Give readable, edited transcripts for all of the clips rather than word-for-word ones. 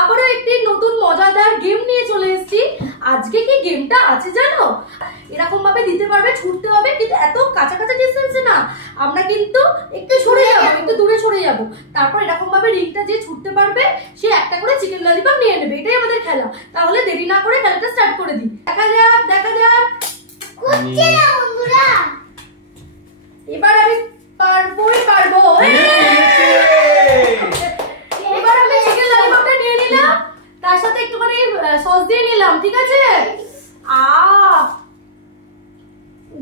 আবারও একটি নতুন মজাদার গেম নিয়ে চলে এসেছি। আজকে কি গেমটা আছে জানো? এরকম ভাবে দিতে পারবে, ছুটতে হবে, কিন্তু এত কাছাকাছি ডিসটেন্সে না, আমরা কিন্তু একটু সরে যাব, একটু দূরে সরে যাব। তারপর এরকম ভাবে রিংটা যে ছুটতে পারবে সে একটা করে চিকেন ললিপপ নিয়ে নেবে। এটাই আমাদের খেলা। তাহলে দেরি না করে খেলাটা স্টার্ট করে দিই। দেখা যাক দেখা যাক। করছে না বন্ধুরা, এবার আমি পারবো। এবার আমি চিকেন ললিপপটা নিয়ে নিলাম, তার সাথে একটুখানি সস দিয়ে নিলাম, ঠিক আছে?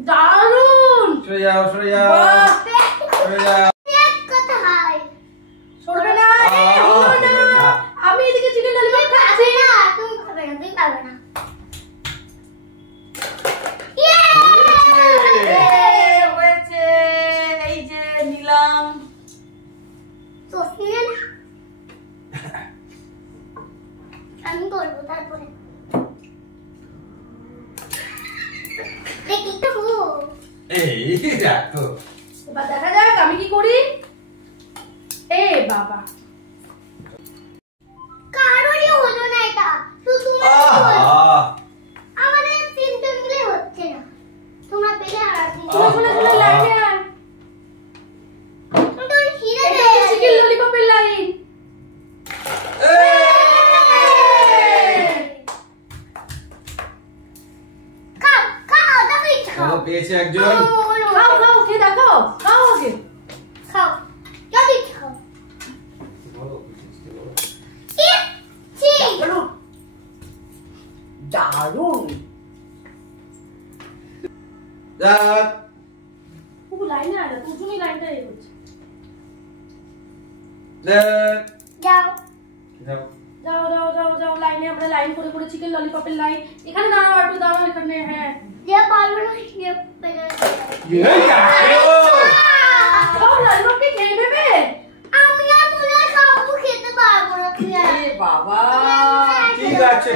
দারুন! সরে যাও কথা হয়, সরবে না, আমি এদিকে চিকেন ললিপপ খাচ্ছি না, তুমি খাবে না, তুমি পারবে না। হয়েছে, এই যে নিলাম। আমি করবো তারপরে দেখি তো। এই দেখো, এবার দেখা যাক আমি কি করি। এ বাবা, কারোরই হলো না এটা, শুধু আমাদের তিনজন মিলে হচ্ছে না। তোমরা পেলে আর চলে লাইনে আয়। তো হিরে এটা দে চিকেন ললিপপের লাইন। খাও খাও, তুমি খাও। পেয়েছে একজন। খাও খেয়ে দেখো, খাও আগে। খাও তুমি খাও। দারুন। খুব লাইনে আয় না, দুজনই লাইনটা এই হচ্ছে। যাও যাও লাইনে, আমরা লাইন করে করে চিকেন ললিপপের লাইন। এখানে দাঁড়াও, একটু দাঁড়াও এখানে। হ্যাঁ, যে পারবে না সে পেলে সব ললিপপকে খেয়ে নেবে। আমি আর মনে হয় সব খেতে পারবো না। বাবা, ঠিক আছে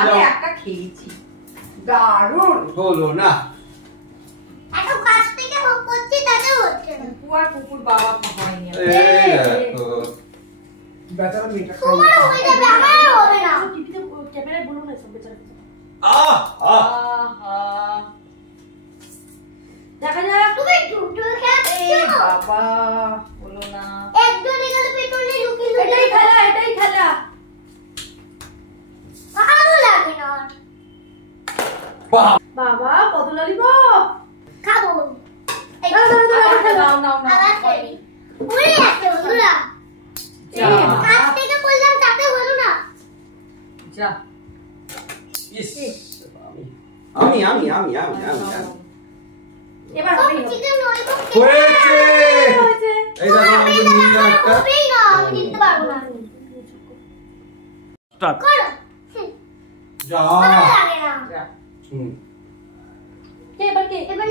আমি একটা খেয়েছি। দারুন হলো না। এত কাছ থেকে করছি তাতে হচ্ছে না। কুকুর বাবা হয়নি। বেচারা মেয়েটা তোমার হয়ে যাবে, আমার হবে না। টিভিতে ক্যামেরায় বলো না সব বেচারা। দেখা যাক। তুমি দুটো খেয়েছো বাবা, বলো না। একজন এখানে পেট্রোলে লুকিয়ে এটাই খেলা। ভালো লাগে না। বাবা, কত ললিপপ খাবো। দাও। আবার খেলি। উড়ে যাচ্ছে বন্ধুরা। কাছ থেকে বললাম তাতে হলো না। যা। আমি এবার হবে। চিকেন ললিপপ হয়েছে। হয়েছে। এই দেখো আমাদের মিলিয়া একটা। হবেই না, আমি জিততে পারবো না। স্টার্ট করো। যা। ভালো লাগে না। এবার কে? এবার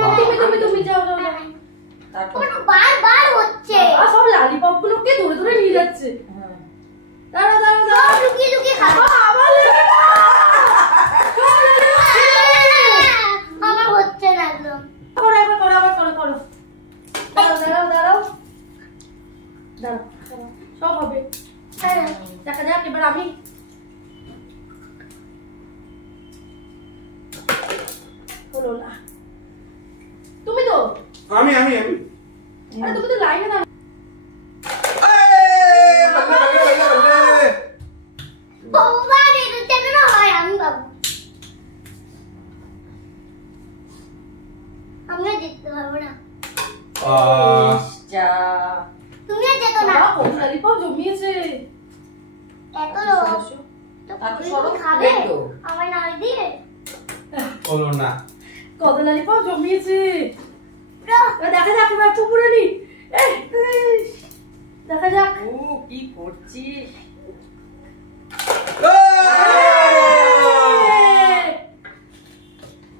তুমি যাও। তারপর বারবার হচ্ছে। সব ললিপপ গুলোকে ধরে ধরে নিয়ে যাচ্ছে। দাঁড়াও। সব লুকিয়ে লুকিয়ে খাবো। আমার হচ্ছে না একদম। করো। দাঁড়াও। সব হবে। দেখা যাক এবার আমি। হলো না। তুমি তো আমি তুমি তো লাইনে দাঁড়াও। বহুবার এদিকে না হয় আমি পাবো। আমি জিততে পারবো না। যা। তুমি যেতো না। কত ললিপপ জমিয়েছে। এত লোক তো সরো খাবে আমার না দিয়ে। হলো না। কত ললিপপ জমিয়েছে। দেখা যাক এবার পুকুরানি। দেখা যাক। কি করছিস?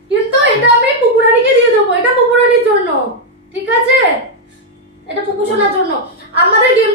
কিন্তু এটা আমি পুকুরানিকে দিয়ে দেবো। এটা পুকুরানির জন্য, ঠিক আছে? এটা পুকুশোনার জন্য। আমাদের গেম